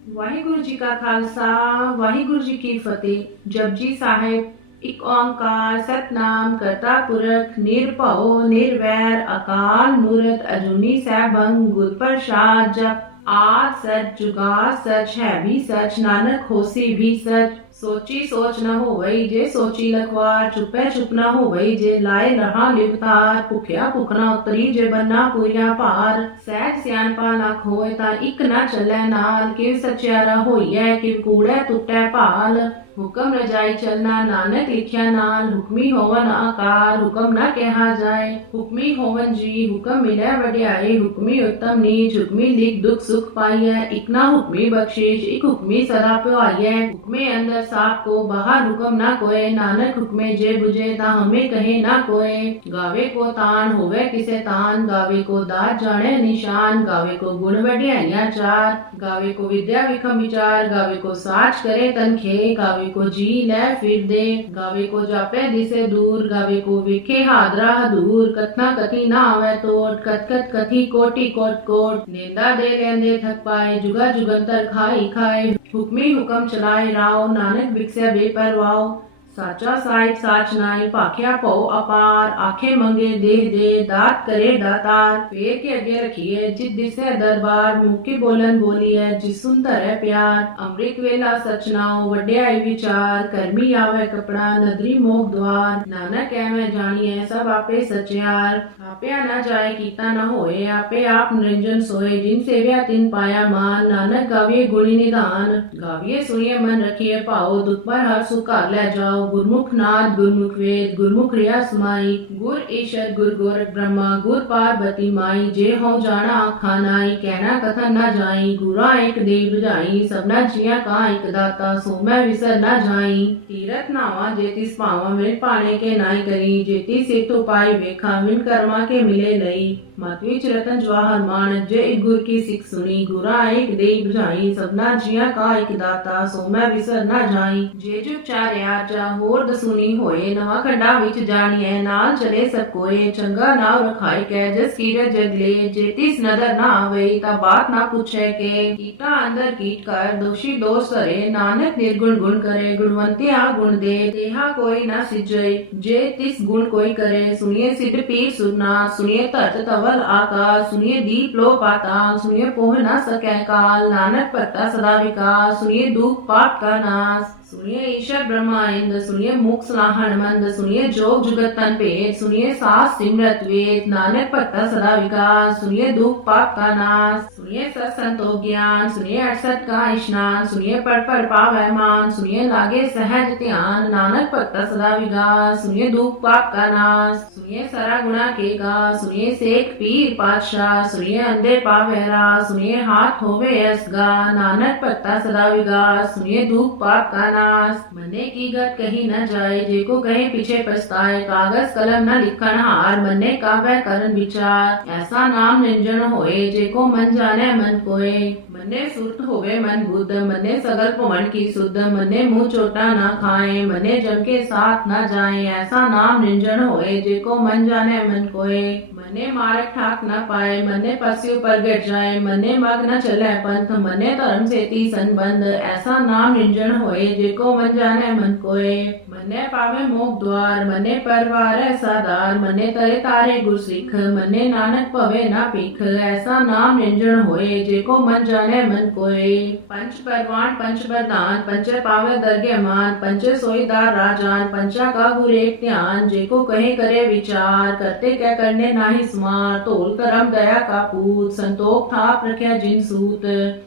ਵਾਹਿਗੁਰੂ ਜੀ ਕਾ ਖਾਲਸਾ ਵਾਹਿਗੁਰੂ ਜੀ ਕੀ ਫਤਿਹ। ਜਪਜੀ ਸਾਹਿਬ। ਇੱਕ ਓੰਕਾਰ ਸਤਨਾਮ ਕਰਤਾ ਪੁਰਖ ਨਿਰਭਉ ਨਿਰਵੈਰ ਅਕਾਲ ਮੂਰਤ ਅਜੂਨੀ ਸੈਭੰ ਗੁਰ ਪ੍ਰਸਾਦ। ਜਪ ਆਦ ਸਚ ਜੁਗਾ ਸਚ ਹੈ ਵੀ ਸਚ ਨਾਨਕ ਹੋਸੀ ਵੀ ਸਚ। ਸੋਚੀ ਸੋਚ ਨ ਹੋਵਈ ਜੇ ਸੋਚੀ ਲਖਵਾਰ। ਚੁਪੈ ਚੁਪ ਨ ਹੋਵਈ ਜੇ ਲਾਏ ਰਹਾ ਲਿਵਤਾਰ। ਭੁਖਿਆ ਭੁਖ ਨ ਉਤਰੀ ਜੇ ਬੰਨਾ ਪੂਰੀਆ ਭਾਰ। ਸਹਿਜ ਸਿਆਣਪਾ ਨ ਖੋਏ ਤਾਂ ਇੱਕ ਨ ਚੱਲੈ ਨਾਲ। ਕਿਵ ਸਚਿਆਰਾ ਹੋਈਐ ਕਿਵ ਕੂੜੈ ਟੁੱਟੈ ਭਾਲ। ਹੁਕਮ ਰਜਾਈ ਚਲਣਾ ਨਾਨਕ ਲਿਖਿਆ ਨਾਲ। ਹੁਕਮੀ ਹੋਵਨ ਆਕਾਰ ਹੁਕਮ ਨ ਕਿਹਾ ਜਾਏ। ਹੁਕਮੀ ਹੋਵਨ ਜੀ ਹੁਕਮ ਮਿਲੈ ਵਡਿਆਈ। ਹੁਕਮੀ ਉੱਤਮ ਨੀਚ ਹੁਕਮੀ ਲਿਖ ਦੁਖ ਸੁਖ ਪਾਈਐ। ਇਕ ਨਾ ਹੁਕਮੀ ਬਖਸ਼ਿਸ਼ ਇਕ ਹੁਕਮੀ ਸਦਾ ਭਵਾਈਐ। ਹੁਕਮੇ ਅੰਦਰ ਸਾਪ ਕੋ ਬਾਹਰ ਹੁਕਮ ਨਾ ਕੋਏ। ਨਾਨਕ ਹੁਕਮੇ ਜੇ 부ਝੇ ਤਾਂ ਹਮੇ ਕਹੇ ਨਾ ਕੋਏ। ਗਾਵੇ ਕੋ ਤਾਨ ਹੋਵੇ ਕਿਸੇ ਤਾਨ। ਗਾਵੇ ਕੋ ਦਾਤ ਜਾਣੇ ਨਿਸ਼ਾਨ। ਗਾਵੇ ਕੋ ਗੁਣ ਵਡਿਆਈਆਂ ਚਾਰ। ਗਾਵੇ ਕੋ ਵਿਦਿਆ ਵਿਖਮ ਵਿਚਾਰ। ਗਾਵੇ ਕੋ ਸਾਚ ਕਰੇ ਤਨਖੇ। ਗਾਵੇ को जी लै फिर दे। गावे को जापे दिसे दूर। गावे को विखे हादरा हदूर। कथना कथी ना आवे तोट। कथ कथ कथी कोटि कोट कोट। नेंदा दे लेंदे थक पाए। जुगा जुगंतर खाई खाए। हुक्मी हुक्म चलाए राव। नानक बिकसे बेपरवाह। साचा साहिब साच नाई भाख्या भौ अपार। आखे मंगे देह दे दात करे दातार। पेड़ के अगे रखिए जित दिसे दरबार। मुके बोलन बोलिए जिस सुन धरे प्यार। अमृत वेला सचनाओ वड्याई विचार। कर्मी आवे कपड़ा नदरी मोग द्वार। नानक एवं जानिए सब आपे सचियार। आपया न जाए कीता न होए। आपे आप निरंजन सोए। जिन सेव्या तिन पाया मान। नानक गाविए गुणी निधान। गाविए सुनिए मन रखिए भाओ। दुख पर हर सुख घर ले जाओ। गुरमुख नाद गुरमुख वेद गुरमुख रिया समाई। गुर ईशर गुर गोरख ब्रह्मा गुर पार्वती माई। जे हो जाना आखा नाई। कहना कथन न जाई। गुरा एक देव बुझाई। सबना जिया का एक दाता। सो मैं विसर न जाई। तीरथ नावा जेतिस पावा मिल पाने के नाई करी। जेति सिर तो पाई वेखा विन कर्मा के मिले लई। मत विच रतन जवाहर मानक जे एक गुर की सिख सुनी। गुरा एक देव बुझाई। सबना जिया का एक दाता। सो मैं विसर न जाई। जे जुग चारिया जा होर दसुनी होए। नवा खंडा विच जानिए नाल चले सब कोए। चंगा नाव रखाई कै जस कीरत जगले। जेतिस नदर ना आवे ता बात ना पूछे के। कीटा अंदर कीट कर दोषी दोष सरे। नानक निर्गुण गुण करे गुणवंतिया गुण दे। देहा कोई ना सिजय जे तिस गुण कोई करे। सुनिए सिद्ध पीर सुरना सुनिए धरत तवल आकाश। सुनिए दीप लो पाताल सुनिए पोह ना सकै काल। नानक भक्ता सदा विकास सुनिए दुख पाप का नाश। सुनिए ईशर ब्रह्मा इंद्र सुनिए मुख सलाहन मंद। सुनिए जोग जुगत तन भेद सुनिए सास सिमरत वेद। नानक भक्ता सदा विकास सुनिए दुख पाप का नाश। सुनिए सत संतो ज्ञान सुनिए अड़सठ का स्नान। सुनिए पढ़ पढ़ पावै मान सुनिए लागे सहज ध्यान। नानक भक्ता सदा विकास सुनिए दुख पाप का नाश। सुनिए सरा गुणा के गा सुनिए सेठ पीर पातशाह। सुनिए अंधे पावै राह सुनिए हाथ होवे असगा। नानक भक्ता सदा विकास सुनिए दुख पाप का नाश। मने की गत कही न जाए। जेको कहे पीछे पछताए। कागज कलम न लिखन हार। मने काव्य करन विचार। ऐसा नाम निरंजन होए। जेको मन जाने मन कोय। मने सुरत होवे मन बुद्ध। मने सगल भुवन की सुध। मने मुंह चोटा न खाए। मने जम के साथ न जाए। ऐसा नाम निरंजन होए। जेको मन जाने मन कोय। मने मारक ठाक न पाए। मने पस्यु पर गिर जाए। मने मग न चले पंथ। मने धर्म सेती संबंध। ऐसा नाम निरंजन होए। जेको मन जाने मन कोय। मने पावे मोक्ष द्वार। मने परवार साधार। मने तरे तारे गुर सिख। मने नानक भवे ना पीख। ऐसा नाम निरंजन होए। जेको मन जाने मन कोय। पंच परवान पंच प्रधान पंचे पावे दरगे मान। पंचे सोईदार राजान पंचा का गुर एक ध्यान। जेको कहे करे विचार करते क्या करने नाही सुमार। तोल करम दया का पूत संतोख थाप रख्या जिन सूत।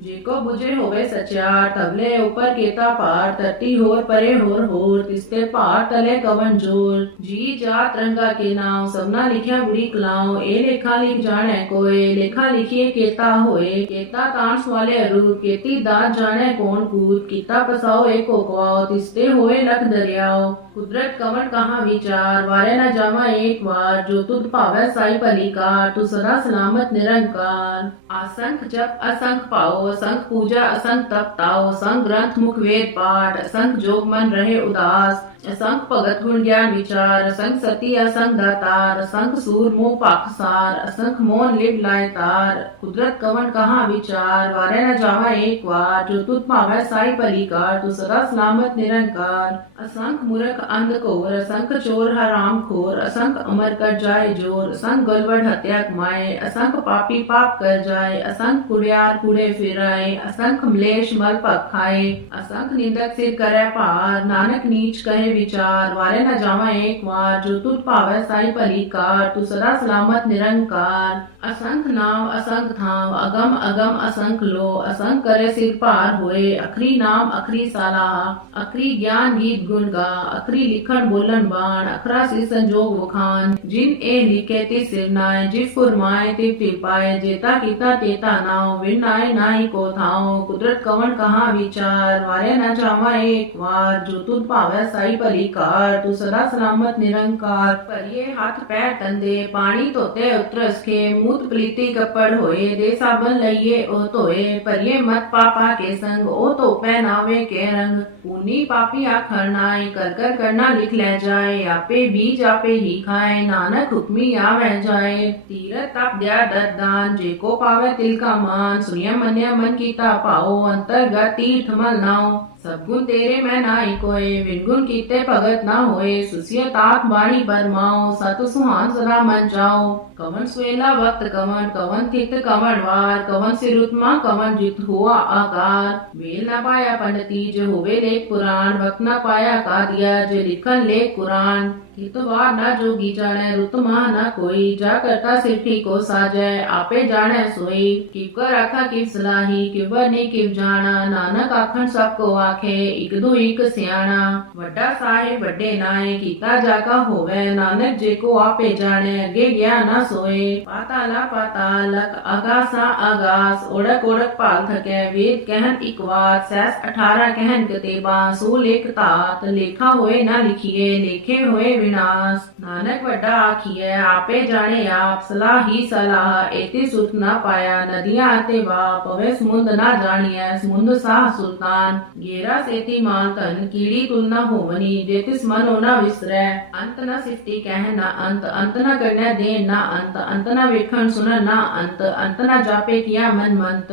जेको बुझे होवे सचार तबले ऊपर केता पार। धरती होर परे होर तिसके पार तले कवन जोर। जी जात रंगा के नाव सबना लिखिया बुरी कलाओ। ए लेखा लिख जाने कोय। लेखा लिखिए केता होए। केता ताण सवाले अरूप केती दात जाने कौन कूद। कीता पसाओ एको कुआओ तिसते होए लख दरियाओ। कुदरत कवण कहाँ विचार वारे न जावा एक बार, जो तुद पावै साई भलीकार, तू सदा सलामत निरंकार। असंख जप असंख पाओ, असंख पूजा असंख तप ताओ, असंख ग्रंथ मुख वेद पाठ, असंख जोग मन रहे उदास, असंख भगत गुण ज्ञान विचार, असंख सती असंख दातार, असंख सूर मुँह पाखसार, असंख मोन लिप लाए तार। कुदरत कवण कहाँ विचार वारे न जावा एक बार, जो तुद पावै साई भलीकार, तू सदा सलामत निरंकार। असंख मूर्ख अंध कोर, असंख चोर हराम खोर, असंख अमर कर जाए जोर, असंख गलवड हत्या कमाए, असंख पापी पाप कर जाए, असंख कुड़ियार कुड़े फिराए, असंख मलेश मल पग खाए, असंख निंदक सिर करे पार, नानक नीच कहे विचार वारे न जावा एक बार, जो तुद पावै साई भलीकार, तू सदा सलामत निरंकार। असंख नाम असंख थाम, अगम अगम असंख लो, असंख करे सिर पार होए, अखरी नाम अखरी सलाह, अखरी ज्ञान गीत गुण गा, अखरी लिखण बोलन बाण, अखरा सिर संजोग वखान, जिन ए लिखे तिस सिर नाय, जिस फुरमाए तिव तिव पाए, जेता कीता तेता नाव, विन नाय नाई को थाओ। कुदरत कवण कहाँ विचार वारे न जावा एक बार, जो तुद पावै साई भलीकार, तू सदा सलामत निरंकार। परिये हाथ पैर तंदे पानी धोते उतरस खे, मूत प्लीति कपड़ होए, दे साबन लइये ओ धोए, परिये मत पापा के संग, ओ तो पहनावे के रंग, पुनी पापी आखर नाय, कर कर करना लिख ले जाए, आपे बीज आपे ही खाए, नानक हुक्मी आवे जाए। तीरथ तप दया दत्त दान, जेको पावे तिल का मान, सुनिया मन्या मन कीता पाओ, अंतर्गत तीर्थ मल नाओ। सब गुण तेरे मैं नाई कोय, विनगुण कीते भगत ना होए, सुसिय तात बाणी बरमाओ, सत सुहान सदा मन जाओ। कवन सुएला वक्त कवन, कवन थित कवन वार, कवन सिरुतमा कवन जित हुआ आकार। वेल न पाया पंडिती जो होवे लेख पुराण, वक्त न पाया का दिया जो लिखन लेख कुरान। हितवार न जोगी जाने, रुतमा न कोई, जा करता सिरठी को साजै, आपे जाने सोई। किव कर आखा किव सलाही, किव ने किव जाना, नानक आखन सबको आखे, इक दो इक सियाणा। वड्डा साहिब वड्डे नाए, कीता जाका होवे, नानक जेको आपे जाने, अगे गया न सोए। पाताला पातालक आगासा आगास, ओढ़क ओढ़क पाल थके, वेद कहन इक बात, सैस 18 कहन कतेबा, सो लेख तात, लेखा होए न लिखिए, लेखे होए विनाश। नानक वड्डा आखिए, आपे जाने आप, सलाह ही सलाह, एते सुख न पाया, नदियां आते बाप, पवे समुंद न जानिए, समुंद साह सुल्तान। गेरा सेती मानतन, कीड़ी तुलना होवनी, जेतिस मन होना विसरै, अंत न सिफती कह न अंत, अंत न करने दे न अंत, अंत न वेखन सुनन न अंत, अंत न जापे किया मन मंत।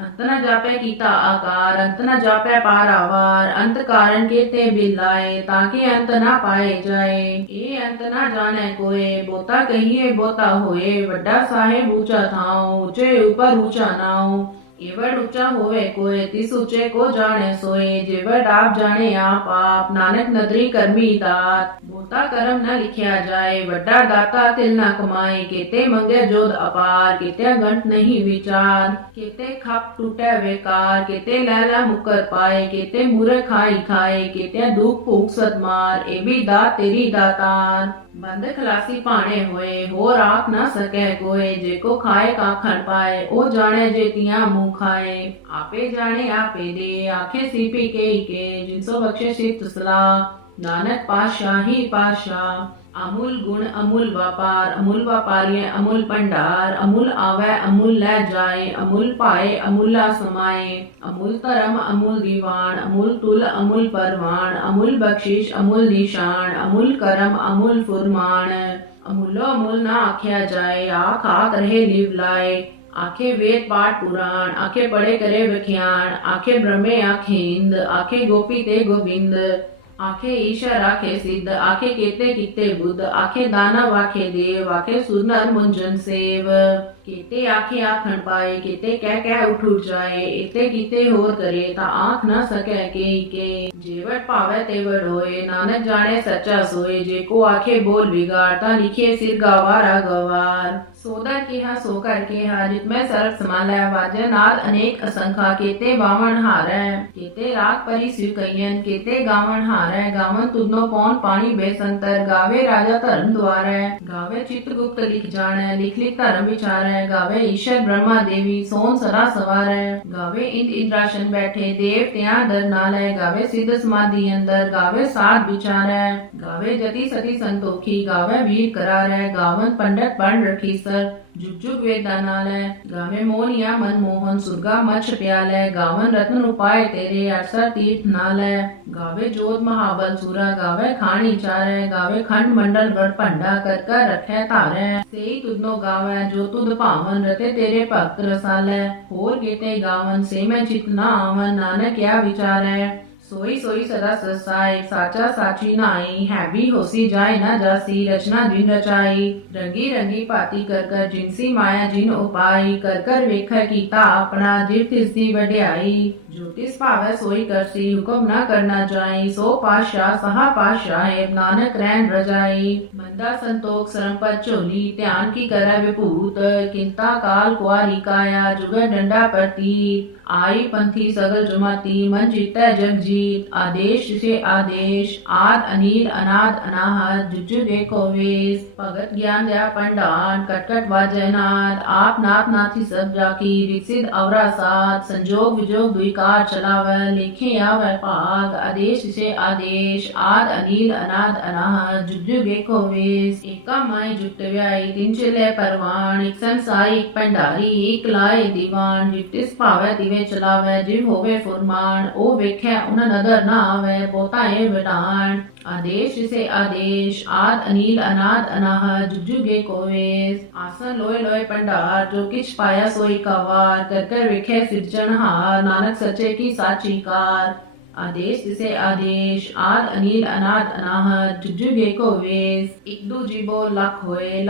अंत न जापे कीता आकार, अंत न जापे पारावार, अंत कारण केते बिलाए, ताकि अंत न पाए जाए। ए अंत न जाने कोए, बोता कहिए बोता होए, वड्डा साहेब ऊंचा थाओ, ऊंचे ऊपर ऊंचा नाओ। एवड ऊंचा होवे कोय, तिस ऊंचे को जाने सोए, जेवड आप जाने आप, नानक नदरी कर्मी दात। बोता कर्म न लिखिया जाए, वड्डा दाता तिल न कमाए, केते मंगे जोध अपार, केते गंठ नहीं विचार, केते खप टूटे बेकार, केते लैला मुकर पाए, केते मुरे खाई खाए, केते दुख भूख सदमार, ए भी दात तेरी दातार। बंद खलासी पाने होए, हो राख न सके कोय, जेको खाए काखन पाए, ओ जाने जेतियां मुँह खाए। आपे जाने आपे दे, आखे सीपी के, जिनसो बख्शे सित सलाह, नानक पातशाह ही पातशाह। अमूल गुण अमूल व्यापार, अमूल व्यापारी अमूल भंडार, अमूल आवे अमूल ले जाए, अमूल पाए अमूला समाए। अमूल धर्म अमूल दीवान, अमूल तुल अमूल परवान, अमूल बख्शिश अमूल निशान, अमूल करम अमूल फुरमान। अमूलो अमूल ना आख्या जाए, आख आख रहे लिव लाए, आखे वेद पाठ पुराण, आखे पढ़े करे व्याख्यान, आखे ब्रह्मे आखे इंद, आखे गोपी ते गोविंद, आखे ईशर आखे सिद्ध, आखे केते किते बुद्ध, आखे दानव आखे देव, आखे सुनर मुंजन सेव। केते आखे आखन पाए, केते कह उठ जाए, एते कीते होर करे, ता आख न सके के। जेवट पावे तेवट होए, नानक जाने सच्चा सोए, जेको आखे बोल बिगाड़, ता लिखे सिर गवारा गवार। सोदर केहा सोकर केहा, जितमें सर्व समालै, वाजय नाद अनेक असंखा, केते बावण हारै, केते राग परि शिव कहियन, केते गावण हारै, गावन तुदनो पौन पानी बेसंतर, गावे राजा धर्म द्वारै, गावे चित्रगुप्त लिख जानै, लिख लिख धर्म विचारै, है, गावे ईश्वर ब्रह्मा देवी सोन सदा सवार है, गावे इंद्रासन बैठे देवत्यां दर नाल है, गावे सिद्ध समाधि अंदर, गावे साध विचार है, गावे जति सती संतोखी, गावे वीर करार है, गावन पंडित पण रखी सर जुग जुग वेदा नाल है, गावे मोनिया मनमोहन सुरगा मच्छ प्याल है, गावन रत्न उपाय तेरे अठसर तीर्थ नाल है, गावे जोत महाबल सूरा, गावे खानी चार है, गावे खंड मंडल वर पंडा कर कर रखे तारे, सेई तुदनो गावे जो तुद भावन रते तेरे भक्त रसाल है, होर केते गावन से मैं चित ना आवन, नानक क्या विचार है, सोई सोई सदा ससाई साचा साची नाई, है भी होसी जाए न जासी, रचना जिन रचाई, रंगी रंगी पाती कर कर जिनसी माया जिन उपाई, कर कर वेख कीता अपना जिव तिसदी वड्याई, जो तिस भावै सोई करसी, हुक्म न करना जाई, सो पातशाह सहा पातशाह नानक रैन रजाई, मंदा संतोख सरम पद झोली, ध्यान की करै विभूत, किंता काल कुआरी काया, जुगर डंडा प्रती, आई पंथी सगल जुमाती, मन जीतै जग जीत, आदेश से आदेश, आद अनील अनाद अनाहत, जुग जुग एको वेश, भगत ज्ञान दया पंडान, कटकट वाजयनाद, आप नाथ नाथी सब जाकी, विकसित अवरा साथ, संजोग विजोग द्विकार चलावै, लेखे आवै भाग, आदेश से आदेश, आद अनील अनाद अनाहत, जुग जुग एको वेश, एका माई जुट व्याई, तिन चिले परवान, एक संसारी एक पंडारी, एक लाए दीवान, जितिस भावै तिवे चलावे, जिव होवे फुरमान, ओ वेख्या उन नदर ना आवे, पोता ए विटान, आदेश से आदेश, आद अनील अनाद अनाहत, जुग जुग एको वेश, आसन लोय लोय पंडार, जो किछ पाया सोई कावार, कर कर वेखे सिरजनहार, नानक सचे की साची कार, आदेश से आदेश, आद अनील अनाद अनाहत, जुग जुग एको वेश, एक दू जीबो लख होए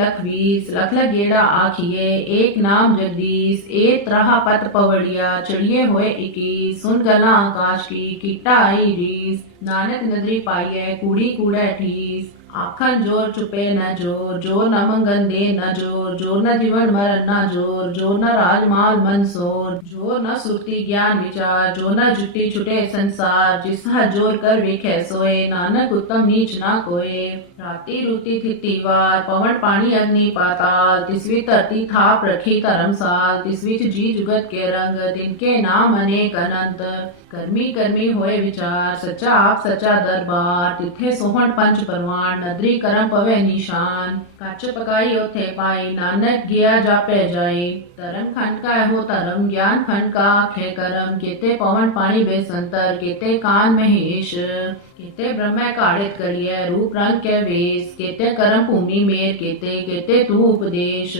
लख बीस, लख लख गेड़ा आखिए, एक नाम जगदीश, एक त्राहा पत्र पवड़िया, चढ़िए होए इकीस, सुन गला आकाश की, कीटा आई रीस, नानक नदरी पाइए, कूड़ी कूड़े ठीस, आखन जोर चुपे न जोर, जोर न मंगन दे न जोर, जोर न जीवन मरण न जोर, जोर न राजमाल मंसोर, जोर न सुरती ज्ञान विचार, जो न जुटी छुटे संसार, जिस जोर कर वेखे सोए, नानक उत्तम नीच ना कोए, राती रूती थिति वार, पवन पानी अग्नि पाताल, तिसवी धरती थाप रखी धर्मसाल, तिसविच जी जुगत के रंग, तिनके नाम अनेक अनंत, कर्मी कर्मी होए विचार, सच्चा आप सच्चा दरबार, तिथे सोहन पंच परवान, नदरी करम पवे निशान, कच पकाई ओथे पाई, नानक गया जापे जाए, धर्म खंड का हो धर्म, ज्ञान खंड का आखे करम, केते पवन पानी बेसंतर, केते कान महेश, केते ब्रह्म काढ़ित करिय, रूप रंग के वेश, केते करम भूमि मेर, केते केते तू उपदेश,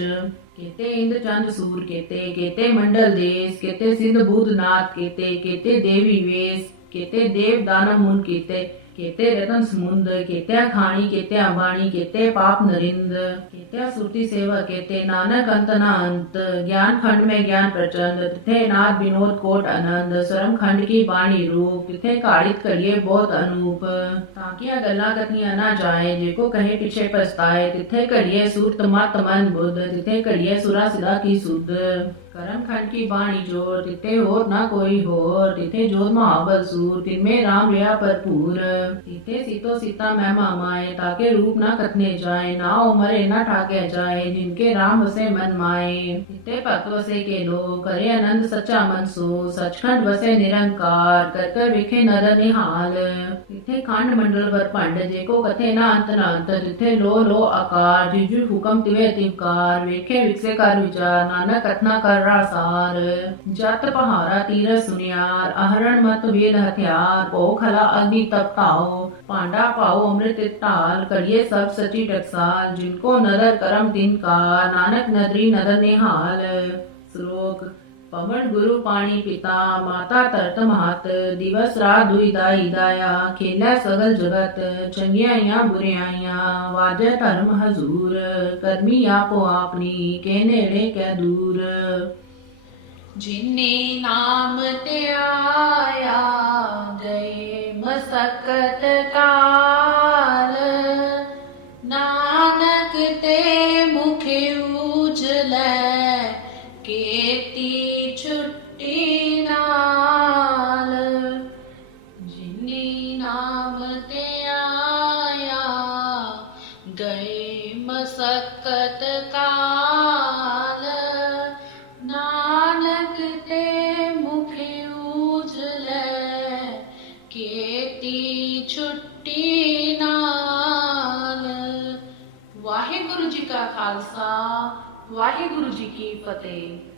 केते इंद्र चंद सूर, केते केते मंडल देश, केते सिंध बुध नाथ, केते केते देवी वेश, केते देव दानव मुन, केते केते रतन समुंद, केते खाणी, केते अंबाणी, केते पाप नरिंद, केते सुरती सेवा, केते नानक अंत ना अंत, ज्ञान खंड में ज्ञान प्रचंड, तिथे नाद विनोद कोट आनंद, सरम खंड की बाणी रूप, तिथे काढ़ित करिए बहुत अनूप, ताकिया गल्ला कथिया ना जाए, जेको कहे पीछे पछताए, तिथे करिए सूरत मत मन बुद्ध, तिथे करिए सुरा सिदा की सुध, करम खंड की बाणी जोर, तिथे और ना कोई होर, तिथे जोत महाबल सूर, तिनमें राम लिया भरपूर, तिथे सीतो सीता महिमा माए, ताके रूप ना कथने जाए, ना उमरे ना ठाके जाए, जिनके राम वसे मन माए, तिथे भक्त वसे के लोग, करे आनंद सच्चा मन सो, सचखंड वसे निरंकार, कर कर विखे नर निहाल, तिथे खंड मंडल वर पंड, जेको कथे ना अंत ना अंत, तिथे लो आकार, जिजु हुकम तिवे तिवकार, वेखे विकसे कर विचार, नानक कथना कर रासार, जत पहारा तीर सुनियार, आहरण मत वेद हथियार, पो खला अग्नि तप ताओ, पांडा पाओ अमृत ताल, करिए सब सची टकसाल, जिनको नदर करम तिनकार, नानक नदरी नदर निहाल, श्लोक, पवन गुरु पाणी पिता, माता तरत महत, दिवस रात दुई दाई दाया, खेला सगल जगत, चंगियाइया बुरियाइया, वाजे धर्म हजूर, कर्मी आपो आपनी, के नेड़े के दूर, जिन्ने नाम ते आया, गए मसकत काल, नानक ते मुख उजलै, केती छुट्टी नाल, जिन्नी नाम ते आया, गए मसकत काल, ਛੁੱਟੀ ਨਾਲ। ਵਾਹਿਗੁਰੂ ਜੀ ਕਾ ਖਾਲਸਾ, ਵਾਹਿਗੁਰੂ ਜੀ ਕੀ ਫਤਿਹ।